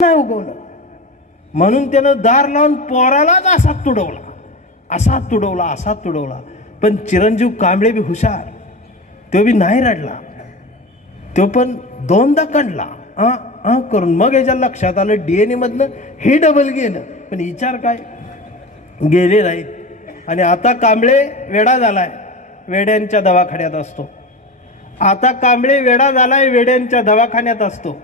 नाही उगवलं म्हणून त्यानं दार लावून पोरालाच असा तुडवला. पण चिरंजीव कांबळे बी हुशार, तो बी नाही रडला, तो पण दोनदा कणला करून. मग याच्या लक्षात आलं DNA मधनं हे डबल गेलं, पण विचार काय गेले नाहीत. आणि आता कांबळे वेडा झालाय, वेड्यांच्या दवाखान्यात असतो.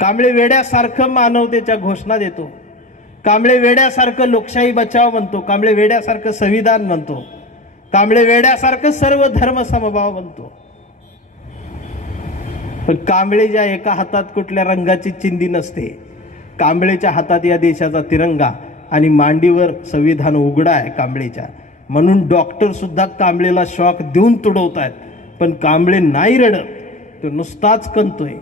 कांबळे वेड्यासारखं मानवतेच्या घोषणा देतो. कांबळे वेड्यासारखं लोकशाही बचाव म्हणतो. कांबळे वेड्यासारखं संविधान म्हणतो. कांबळे वेड्यासारखं सर्व धर्म समभाव म्हणतो. पण कांबळेच्या एका हातात कुठल्या रंगाची चिंदी नसते. कांबळेच्या हातात या देशाचा तिरंगा आणि मांडीवर संविधान उघडा आहे कांबळेच्या. म्हणून डॉक्टर सुद्धा कांबळेला शॉक देऊन तुडवतायत, पण कांबळे नाही रडत, तो नुसताच कणतोय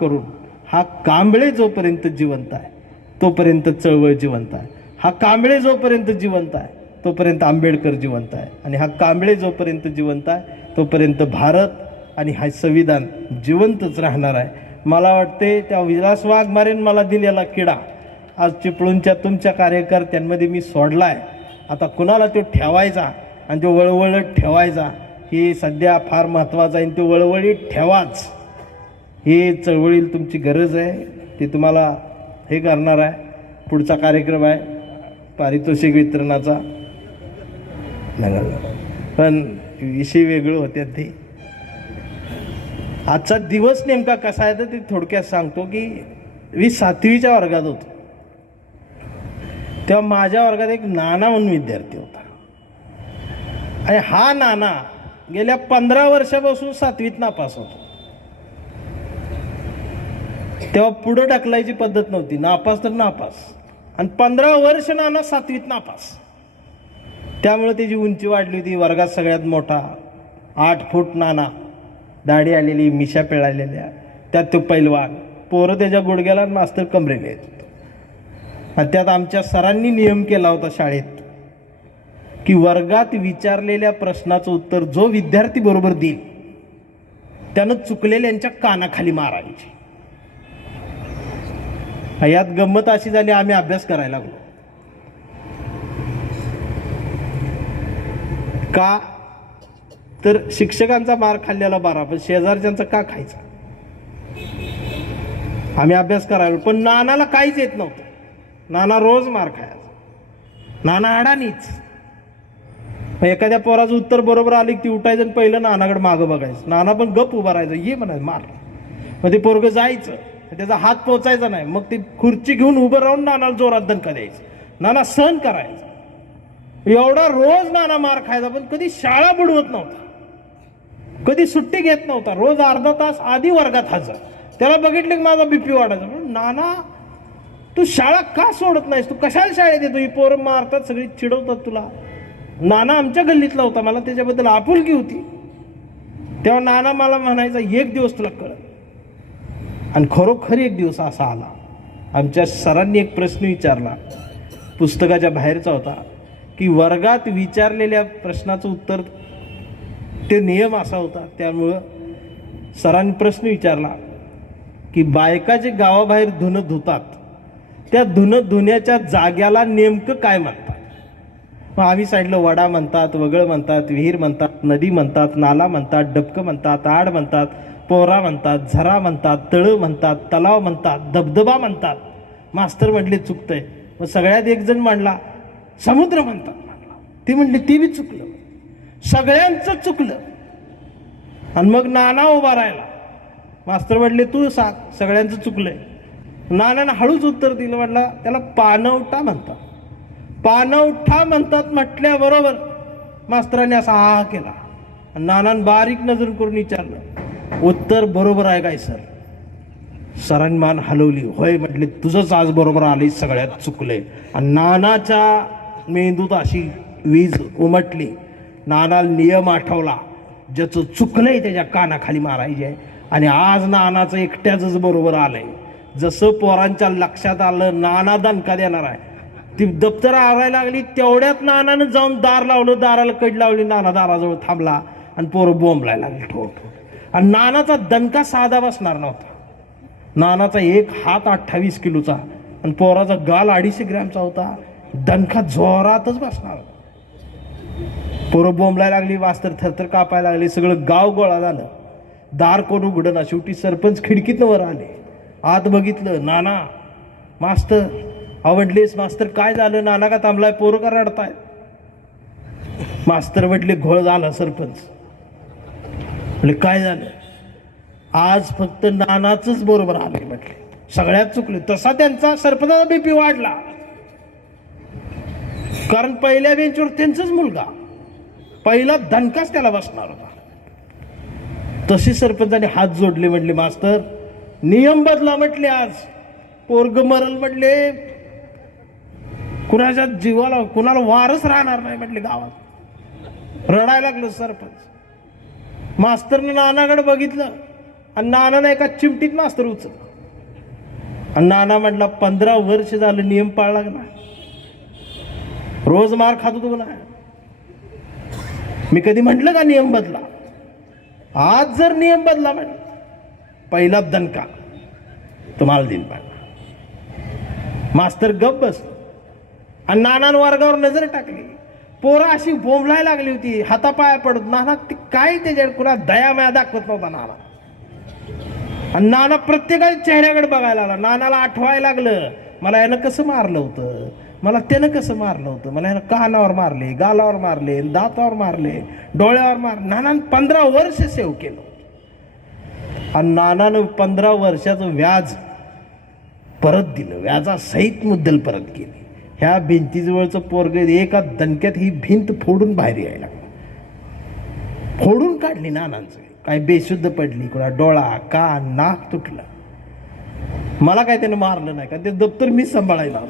करून. हा कांबळे जोपर्यंत जिवंत आहे तोपर्यंत चळवळ जिवंत आहे. हा कांबळे जोपर्यंत जिवंत आहे तोपर्यंत आंबेडकर जिवंत आहे. आणि हा कांबळे जोपर्यंत जिवंत आहे तोपर्यंत भारत आणि हा संविधान जिवंतच राहणार आहे. मला वाटते त्या विलास वाघमारेन मला दिलेला किडा आज चिपळूणच्या तुमच्या कार्यकर्त्यांमध्ये मी सोडलाय. आता कुणाला तो ठेवायचा आणि तो वळवळत ठेवायचा हे सध्या फार महत्त्वाचं आहे. तो वळवळीत ठेवाच, हे चळवळीला तुमची गरज आहे. ते तुम्हाला हे करणार आहे. पुढचा कार्यक्रम आहे पारितोषिक वितरणाचा, पण विषय वेगळं होते. ते आजचा दिवस नेमका कसा आहे तर ते थोडक्यात सांगतो की मी 7वीच्या वर्गात होतो तेव्हा माझ्या वर्गात एक नाना म्हणून विद्यार्थी होता. आणि हा नाना गेल्या 15 वर्षापासून 7वीत नापास होतो. तेव्हा पुढे ढकलायची पद्धत नव्हती, नापास तर नापास. आणि 15 वर्ष नाना 7वीत नापास. त्यामुळे त्याची उंची वाढली होती. वर्गात सगळ्यात मोठा 8 फूट नाना, दाढी आलेली, मिशा पिळालेल्या, त्यात तो पैलवान. पोरं त्याच्या गुडघ्याला, मास्तर कमरेला येत होतं. आणि त्यात आमच्या सरांनी नियम केला होता शाळेत की वर्गात विचारलेल्या प्रश्नाचं उत्तर जो विद्यार्थी बरोबर देईल त्यानं चुकलेल्यांच्या कानाखाली मारायची. यात गंमत अशी झाली, आम्ही अभ्यास करायला लागलो. का तर शिक्षकांचा मार खाल्लेला बरा, पण शेजारच्यांचा का खायचा. आम्ही अभ्यास करायला, पण नानाला काहीच येत नव्हतं. नाना रोज मार खायचा. नाना अडाणीच. एखाद्या पोराचं उत्तर बरोबर आलं की ती उठायचं आणि पहिलं नानाकडे मागं बघायचं. नाना पण गप उभा राहायचं, ये म्हणायचं मार. मग ते पोरगं जायचं, त्याचा हात पोचायचा नाही. मग ती खुर्ची घेऊन उभं राहून नानाला जोरात दणका द्यायचं. नाना सहन करायचं. एवढा रोज नाना मार खायचा, पण कधी शाळा बुडवत नव्हता, कधी सुट्टी घेत नव्हता. रोज अर्धा तास आधी वर्गात हजर. त्याला बघितलं की माझा BP वाढायचा. नाना तू शाळा का सोडत नाहीस, तू कशाला शाळेत येतो, ही पोरं मारतात, सगळी चिडवतात तुला. नाना आमच्या गल्लीतला होता, मला त्याच्याबद्दल आपुलकी होती. तेव्हा नाना मला म्हणायचा एक दिवस तुला कळत. आणि खरोखर एक दिवस असा आला. आमच्या सरांनी एक प्रश्न विचारला, पुस्तकाच्या बाहेरचा होता, की वर्गात विचारलेल्या प्रश्नाचं उत्तर, ते नियम असा होता. त्यामुळं सरांनी प्रश्न विचारला की बायका जे गावाबाहेर धुणं धुतात त्या धुणं धुण्याच्या जाग्याला नेमकं काय म्हणतात. मग आम्ही सांगितलं वडा म्हणतात, वगळ म्हणतात, विहीर म्हणतात, नदी म्हणतात, नाला म्हणतात, डबकं म्हणतात, आड म्हणतात, पोरा म्हणतात, झरा म्हणतात, तळं म्हणतात, तलाव म्हणतात, धबधबा म्हणतात. मास्तर म्हटले चुकतंय. मग सगळ्यात एक जण म्हणला समुद्र म्हणतात. ती म्हटली ती बी चुकलं, सगळ्यांचं चुकलं. आणि मग नाना उभा राहिला. मास्तर म्हटले तू सांग, सगळ्यांचं चुकलंय. नानानं हळूच उत्तर दिलं, म्हटलं त्याला पाणवठा म्हणतात. पाणवठा म्हणतात म्हटल्याबरोबर मास्तरांनी असा हा केला. नानानं बारीक नजर करून विचारलं उत्तर बरोबर आहे काय सर. सरांनी मान हलवली. होय म्हटले, तुझंच आज बरोबर आलंय, सगळ्यात चुकलंय. आणि नानाच्या मेंदूत अशी वीज उमटली. नानाला नियम आठवला, ज्याचं चुकलंय त्याच्या कानाखाली मारायचे आहे. आणि आज नानाचं एकट्याच बरोबर आलंय. जसं पोरांच्या लक्षात आलं नाना दणका देणार आहे, ती दप्तर आवायला लागली. तेवढ्यात नानानं जाऊन दार लावलं, दाराला कड लावली. नाना दाराजवळ थांबला आणि पोरं बोंबलायला लागली ठोक. आणि नानाचा दणका साधा बसणार नव्हता. नानाचा एक हात 28 किलोचा आणि पोराचा गाल 250 ग्रॅमचा होता. दणका जोरातच बसणार. पोरं बोंबलायला लागली, वास्तर थरथर कापायला लागली, सगळं गाव गोळा झालं. दार कोण उघडना. शेवटी सरपंच खिडकीतनं वर आले. आत बघितलं, नाना. मास्तर आवडलेस मास्तर, काय झालं? नाना का थांबलाय? पोरं का रडताय? मास्तर म्हटले घोळ झाला. सरपंच म्हटले काय झालं? आज फक्त नानाच बरोबर आले म्हटले, सगळ्यात चुकले. तसा त्यांचा सरपंचाचा बीपी वाढला, कारण पहिल्या बेंचवर त्यांचाच मुलगा, पहिला दणकाच त्याला बसणार होता. तसे सरपंचाने हात जोडले. म्हटले मास्तर नियम बदला म्हटले, आज पोरग मरल म्हटले, कुणाच्या जीवाला कुणाला वारच राहणार नाही म्हटले गावात. रडायला लागलं सरपंच. मास्तरने नानाकडे बघितलं आणि नानानं एका चिमटीत मास्तर उचल आणि नाना म्हटला 15 वर्ष झालं नियम पाळला ना, रोज मार खातो तुला. मी कधी म्हटलं का नियम बदला? आज जर नियम बदला म्हटलं, पहिला दणका तुम्हाला देईल पाहिजे. मास्तर गप बस आणि नानान वर्गावर नजर टाकली. पोरं अशी बोंबलायला लागली होती, हातापाया पडत. नाना ती काय त्याच्या कुणा दयामया दाखवत नव्हता नाना. आणि नाना प्रत्येकाच्या चेहऱ्याकडे बघायला लागला. नानाला आठवायला लागलं, मला यानं कसं मारलं होतं, मला त्यानं कसं मारलं होतं, मला यानं कानावर मारले, गालावर मारले, दातावर मारले, डोळ्यावर मारले. नानानं 15 वर्ष सेव केलं आणि नानानं 15 वर्षाचं व्याज परत दिलं, व्याजासहित मुद्दल परत केली. ह्या भिंतीजवळचं पोरग एका दणक्यात ही भिंत फोडून बाहेर यायला लागलं. फोडून काढली नानांचं. काय बेशुद्ध पडली, कुणा डोळा, कान, नाक तुटलं. मला काय त्यानं मारलं नाही, का ते दप्तर मी सांभाळायला.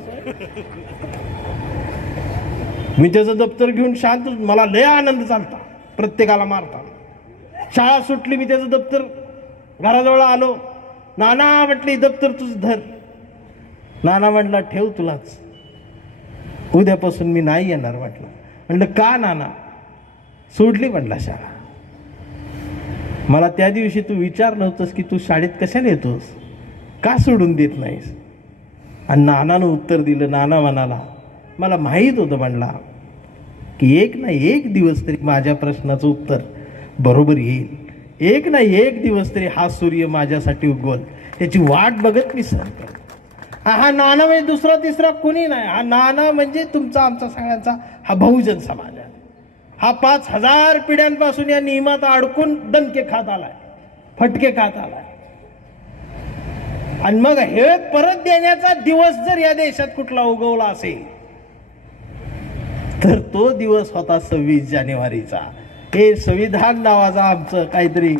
मी त्याचं दप्तर घेऊन शांत, मला लय आनंद चालता प्रत्येकाला मारता. शाळा सुटली, मी त्याचं दप्तर घराजवळ आलो. नाना म्हटली दप्तर तुझं धर. नाना म्हटला ठेव तुलाच, उद्यापासून मी नाही येणार म्हटलं. म्हटलं का नाना? सोडली म्हटला शाळा. मला त्या दिवशी तू विचारलं होतंस की तू शाळेत कशाला येतोस, का सोडून देत नाहीस? आणि नानानं उत्तर दिलं. नाना म्हणाला मला माहीत होतं म्हणला की एक ना एक दिवस तरी माझ्या प्रश्नाचं उत्तर बरोबर येईल, एक ना एक दिवस तरी हा सूर्य माझ्यासाठी उगवल, त्याची वाट बघत मी सहन करतो. हा नाना म्हणजे दुसरा तिसरा कोणी नाही. हा नाना म्हणजे तुमचा आमचा सगळ्यांचा हा बहुजन समाज आहे. हा 5000 पिढ्यांपासून या नियमात अडकून दणके खात आलाय, फटके खात आलाय. आणि मग हे परत देण्याचा दिवस जर या देशात कुठला उगवला असेल तर तो दिवस होता 26 जानेवारीचा. हे संविधान नावाचं आमचं काहीतरी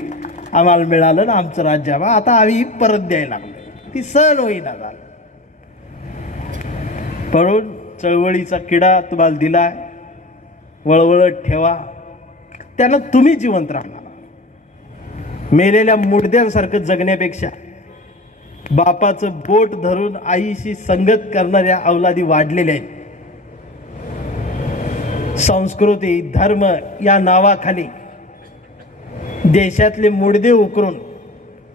आम्हाला मिळालं ना, आमचं राज्य, आता आम्ही परत द्यायला लागलो. ती सण होईना झालं. म्हणून चळवळीचा किडा तुम्हाला दिलाय, वळवळत ठेवा, त्यानं तुम्ही जिवंत राहणार. मेलेल्या मुडद्यांसारखं जगण्यापेक्षा बापाचं बोट धरून आईशी संगत करणाऱ्या अवलादी वाढलेल्या आहेत. संस्कृती धर्म या नावाखाली देशातले मुडदे उकरून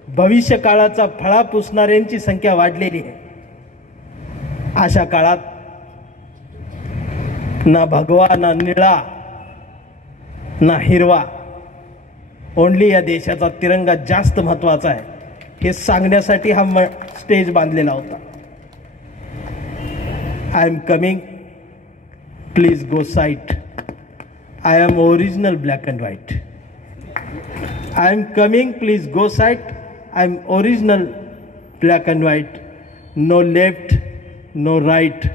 भविष्य काळाचा फळा पुसणाऱ्यांची संख्या वाढलेली आहे. अशा काळात ना भगवा ना निळा ना हिरवा, ओनली या देशाचा तिरंगा जास्त महत्वाचा आहे हे सांगण्यासाठी हा स्टेज बांधलेला होता. I am coming, please go side. I am original black and white. I am coming, please go side. I am original black and white. No left no right,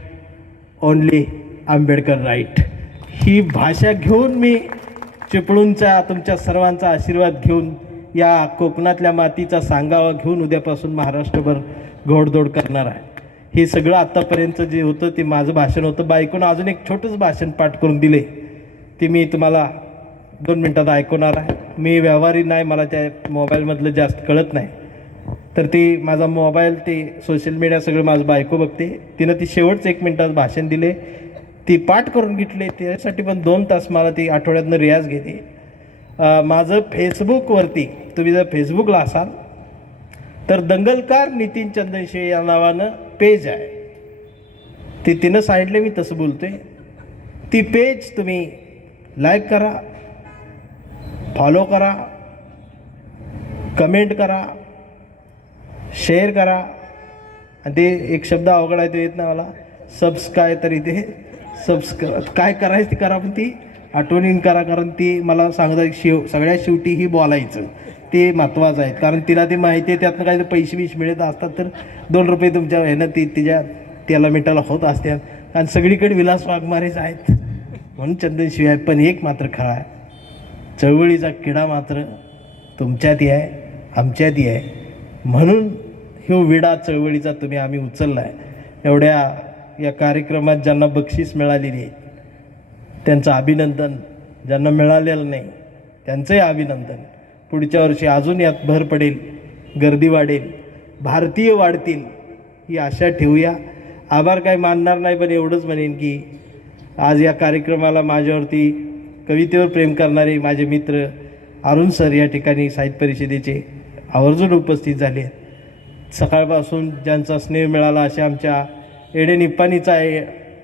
only Ambedkar right. ही भाषा घेऊन मी चिपळूणच्या तुमच्या सर्वांचा आशीर्वाद घेऊन या कोकणातल्या मातीचा सांगावा घेऊन उद्यापासून महाराष्ट्रभर घोडदौड करणार आहे. हे सगळं आत्तापर्यंत जे होतं ते माझं भाषण होतं. बायकोनं अजून एक छोटंच भाषण पाठ करून दिले, ते मी तुम्हाला 2 मिनटात ऐकवणार आहे. मी व्यवहारी नाही, मला त्या मोबाईलमधलं जास्त कळत नाही, तर ती माझा मोबाईल ते सोशल मीडिया सगळं माझं बायको बघते. तिनं ती शेवटचं 1 मिनिटात भाषण दिले, ती पाठ करून घेतले. त्यासाठी पण 2 तास मला ती आठवड्यातनं रियाज घेते. माझं फेसबुकवरती, तुम्ही जर फेसबुकला असाल तर दंगलकार नितीन चंदनशिवे या नावानं पेज आहे, ते तिनं साईडला मी तसं बोलतोय. ती पेज तुम्ही लाईक करा, फॉलो करा, कमेंट करा, शेअर करा. आणि ते एक शब्द अवघड आहे तो येत ना मला, सबस्क्राय, तरी ते काय करायचं ते करा, पण ती आठवणीन करा, कारण ती मला सांगतात सगळ्यात शेवटी ही बोलायचं ते महत्त्वाचं आहे. कारण तिला ते माहिती आहे त्यातनं काही पैसे बिश मिळत असतात तर 2 रुपये तुमच्या ह्यानं ती तिच्या त्याला मिटायला होत असतात. कारण सगळीकडे विलास वाघमारेच आहेत म्हणून चंदनशिवे आहे. पण एक मात्र खरं आहे, चळवळीचा किडा मात्र तुमच्यातही आहे, आमच्यातही आहे. म्हणून ह्यो विडा चळवळीचा आम्ही उचलला आहे. एवढ्या या कार्यक्रमात ज्यांना बक्षीस मिळालेली आहे त्यांचं अभिनंदन, ज्यांना मिळालेलं नाही त्यांचंही अभिनंदन. पुढच्या वर्षी अजून यात भर पडेल, गर्दी वाढेल, भारतीय वाढतील ही आशा ठेवूया. आभार काय मानणार नाही, पण एवढंच म्हणेन की आज या कार्यक्रमाला माझ्यावरती कवितेवर प्रेम करणारे माझे मित्र अरुण सर या ठिकाणी साहित्य परिषदेचे आवर्जून उपस्थित झाले. सकाळपासून ज्यांचा स्नेह मिळाला अशा आमच्या एडे निप्पाणीचा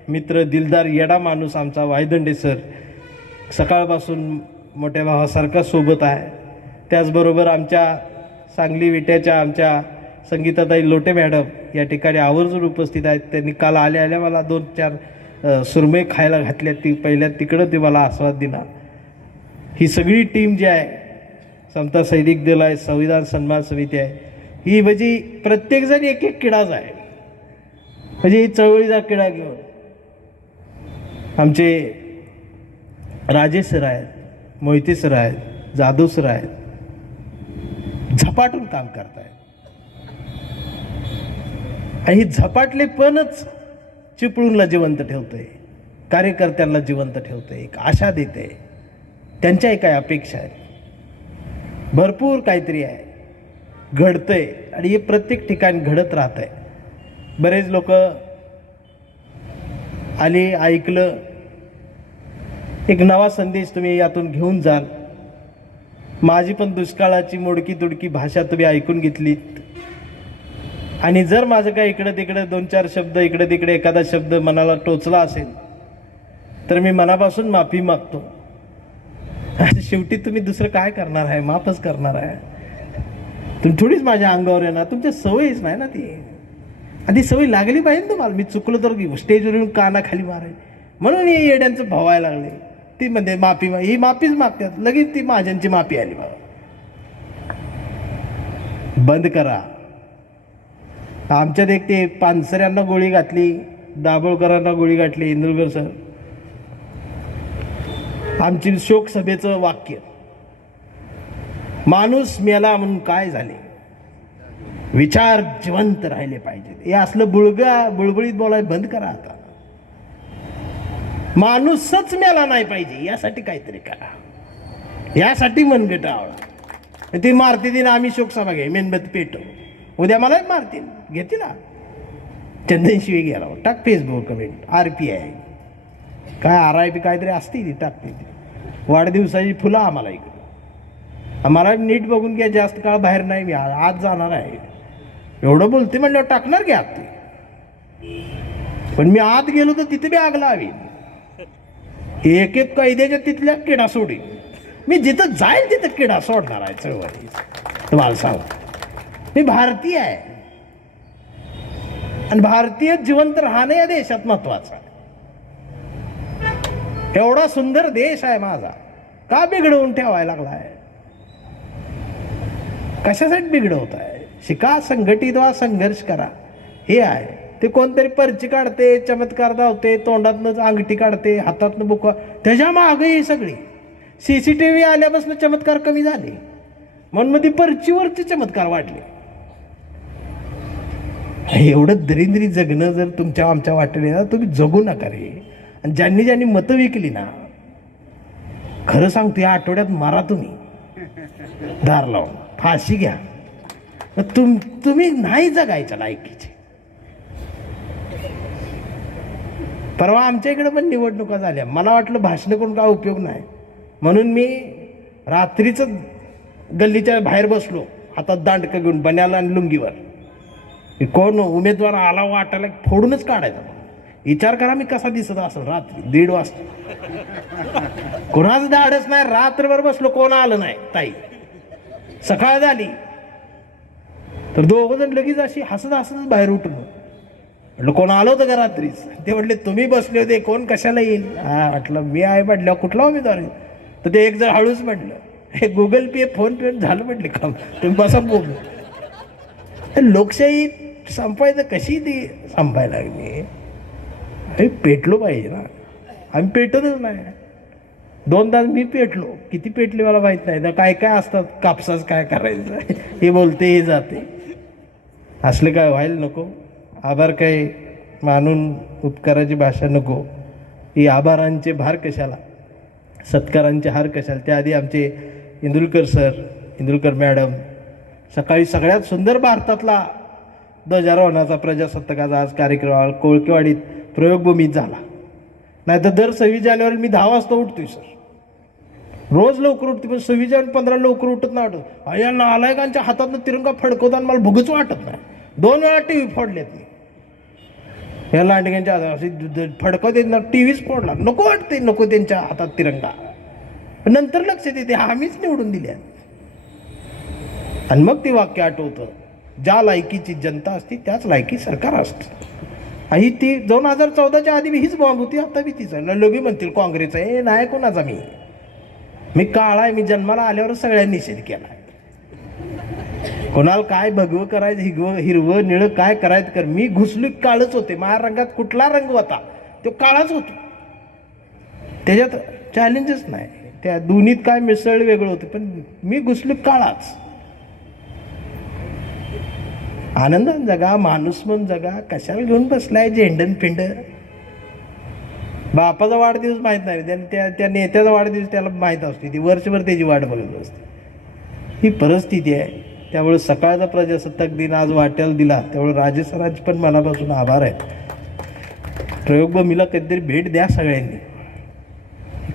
मित्र दिलदार येडा माणूस आमचा वायदंडे सर सकाळपासून मोठ्या भावासारखा सोबत आहे. त्याचबरोबर आमच्या सांगली विट्याच्या आमच्या संगीताताई लोटे मॅडम या ठिकाणी आवर्जून उपस्थित आहेत. त्यांनी काल आल्या मला 2-4 सुरमई खायला घातल्या, ती पहिल्या तिकडं ते मला आस्वाद दिला. ही सगळी टीम जी आहे, समता सैनिक दल आहे, संविधान सन्मान समिती आहे, ही म्हणजे प्रत्येकजण एक एक किडाच आहे. म्हणजे ही चळवळीचा किडा घेऊन आमचे राजेश सर आहेत, मोहिते सर आहेत, जाधव सर आहेत, झपाटून काम करतायत. आणि ही झपाटलेपणच चिपळूणला जिवंत ठेवतंय, कार्यकर्त्यांना जिवंत ठेवतंय, एक आशा देते. त्यांच्याही काही अपेक्षा आहेत, भरपूर काहीतरी आहे, घडतंय आणि हे प्रत्येक ठिकाणी घडत राहत आहे. बरेच लोक आले, ऐकलं, एक नवा संदेश तुम्ही यातून घेऊन जाल. माझी पण दुष्काळाची मोडकी तुडकी भाषा तुम्ही ऐकून घेतलीत. आणि जर माझं काय इकडं तिकडे 2-4 शब्द इकडे तिकडे एखादा शब्द मनाला टोचला असेल तर मी मनापासून माफी मागतो. शेवटी तुम्ही दुसरं काय करणार आहे, माफच करणार आहे. तुम्ही थोडीच माझ्या अंगावर येणार, तुमच्या सवयच नाही ना ती. आणि ती सवय लागली पाहिजे ना तुम्हाला. मी चुकलो तर स्टेजवर येऊन कानाखाली माराय, म्हणून हे येड्यांचं भवायला लागले. ती म्हणजे माफी ही माफीच मागतात, लगेच ती माझ्यांची माफी आली. बाबा बंद करा. आमच्यात एक ते पानसऱ्यांना गोळी घातली, दाभोळकरांना गोळी घातली, इंदुरकर सर. आमची शोक सभेचं वाक्य, माणूस मेला म्हणून काय झाले, विचार जिवंत राहिले पाहिजेत. हे असलं बुळबुळीत बोलाय बंद करा आता. माणूसच मेला नाही पाहिजे यासाठी काहीतरी करा, यासाठी मनगट आवडा. ती मारती दिन आम्ही शोकसभा घे, मेणबत्ती पेटव, उद्या मलाही मारतील, घेतील. चंदनशिवे गेला, टाक फेसबुक कमेंट, RPI काय RIP काहीतरी असते ती टाकते. वाढदिवसाची फुलं आम्हाला इकडे, आम्हाला नीट बघून घ्या, जास्त काळ बाहेर नाही, मी आज जाणार आहे. एवढं बोलते म्हणल्यावर टाकणार घ्या आत. पण मी आत गेलो तर तिथे बी आग लावी, एक एक कैद्याच्या तिथल्या किडा सोडीन. मी जिथं जाईल तिथं किडा सोडणार आहे चळवळी. तुम्हाला सांगा, मी भारतीय आहे आणि भारतीय जिवंत राहणं या देशात महत्वाचं आहे. एवढा सुंदर देश आहे माझा, का बिघडवून ठेवायला लागलाय? कशासाठी बिघडवत आहे? शिका, संघटित व्हा, संघर्ष करा. हे आहे ते. कोणतरी पर्ची काढते, चमत्कार धावते, तोंडातनं अंगठी काढते, हातातनं बुका, त्याच्या मागे ही सगळी CCTV आल्यापासून चमत्कार कमी झाले, म्हणून मग ती पर्चीवरचे चमत्कार वाढले. एवढं दरिंद्री जगणं जर तुमच्या आमच्या वाटेल ना, तुम्ही जगू नका रे. आणि ज्यांनी ज्यांनी मतं विकली ना, खरं सांगतो या आठवड्यात मारा तुम्ही, दार लावून फाशी घ्या. तुम्ही नाही जगायच्या लायकीचे. परवा आमच्या इकडे पण निवडणुका झाल्या, मला वाटलं भाषण करून काय उपयोग नाही, म्हणून मी रात्रीच गल्लीच्या बाहेर बसलो, हातात दांडकं घेऊन बन्याला आणि लुंगीवर. हे कोण उमेदवार आला वाटायला फोडूनच काढायचा. विचार करा मी कसा दिसत असेल रात्री 1:30 वाजता. कोणाच धाडच नाही, रात्रभर बसलो, कोण आलं नाही. ताई सकाळ झाली तर दोघ जण लगेच अशी हसत हसत बाहेर उठलो. म्हटलं कोण आलं होतं का रात्रीच? ते म्हटले तुम्ही बसले होते, कोण कशाला येईल? हा म्हटलं मी आहे. म्हटलं कुठला उमेदवार? तर ते एक जण हळूच म्हटलं हे गुगल पे फोन पे झालं. म्हटले काम तुम्ही बसा बोल. लोकशाही संपायचं कशी ती संपायला लागली? पेटलो पाहिजे ना. आम्ही पेटतच नाही. 2 तास मी पेटलो. किती पेटले मला माहित नाही ना. काय काय असतात कापसाच काय करायचं हे बोलते हे जाते. असले काय व्हायला नको. आभार काय मानून उपकाराची भाषा नको. ही आभारांचे भार कशाला, सत्कारांचे हार कशाला. त्याआधी आमचे इंदुलकर सर, इंदुलकर मॅडम सकाळी सगळ्यात सुंदर भारतातला ध्वजारोहणाचा प्रजासत्ताकाचा आज कार्यक्रम कोळकेवाडीत प्रयोगभूमीत झाला. नाही तर दर 26 जानेवारी मी 10 वाजता उठतोय सर. रोज लवकर उठते, पण 26 जानेवारी 15 लवकर उठत नाही. वाटत या नालायकांच्या हातातनं तिरंगा फडकवताना मला भुगच वाटत नाही. 2 वेळा टी व्ही फोडलेत मी. या लांडग्यांच्या हातात फडकवते ना, टी व्हीच फोडला. नको वाटते, नको त्यांच्या हातात तिरंगा. नंतर लक्ष देते आम्हीच निवडून दिल्या. आणि मग ते वाक्य आठवतं, ज्या लायकीची जनता असते त्याच लायकी सरकार असतं. ही ती 2014च्या आधी हीच बॉम्ब होती, आता बी तीच आहे. लोक म्हणतील काँग्रेसचा हे नाही कोणाचा. मी काळा आहे. मी जन्माला आल्यावरच सगळ्यांनी निषेध केला. कोणाला काय भगवं करायचं, हिरवं निळं काय करायचं कर. मी घुसलो काळच होते. माझ्या रंगात कुठला रंग होता तो काळाच होतो. त्याच्यात चॅलेंजच नाही. त्या दोन्हीत काय मिसळ वेगळं होतं, पण मी घुसलो काळाच. आनंदात जगा, माणूस म्हणून जगा. कशाला घेऊन बसलाय झेंडन पिंड? बापाचा वाढदिवस माहीत नाही, त्या नेत्याचा वाढदिवस त्याला माहीत असते. ती वर्षभर त्याची वाट बघत असते. ही परिस्थिती आहे. त्यामुळे सकाळचा प्रजासत्ताक दिन आज वाट्याला दिला, त्यामुळे राजेसरांचे पण मनापासून आभार आहेत. प्रयोगभूमीला कधीतरी भेट द्या सगळ्यांनी.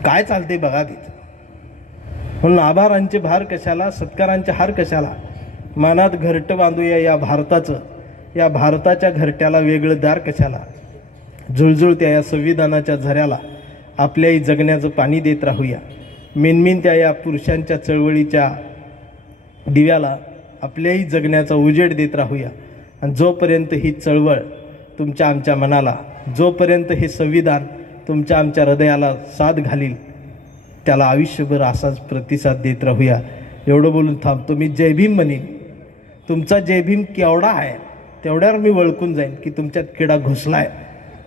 काय चालते बघा तिथं. म्हणून आभारांचे भार कशाला, सत्कारांचे हार कशाला. मनात घरटं बांधूया या भारताचं. या भारताच्या घरट्याला वेगळं दार कशाला. झुळझुळत्या या संविधानाच्या झऱ्याला आपल्याही जगण्याचं पाणी देत राहूया. मिनमिनत्या या पुरुषांच्या चळवळीच्या दिव्याला आपल्याही जगण्याचा उजेड देत राहूया. आणि जोपर्यंत ही चळवळ तुमच्या आमच्या मनाला, जोपर्यंत हे संविधान तुमच्या आमच्या हृदयाला साथ घालील, त्याला आयुष्यभर असाच प्रतिसाद देत राहूया. एवढं बोलून थांबतो. मी जय भीम म्हणेन. तुमचा जय भीम केवढा आहे तेवढ्यावर मी वळकून जाईन की तुमच्यात किडा घुसलाय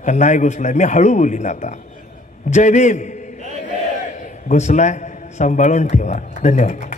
का नाही घुसलाय. मी हळू बोलीन आता. जय भीम. घुसलाय सांभाळून ठेवा. धन्यवाद.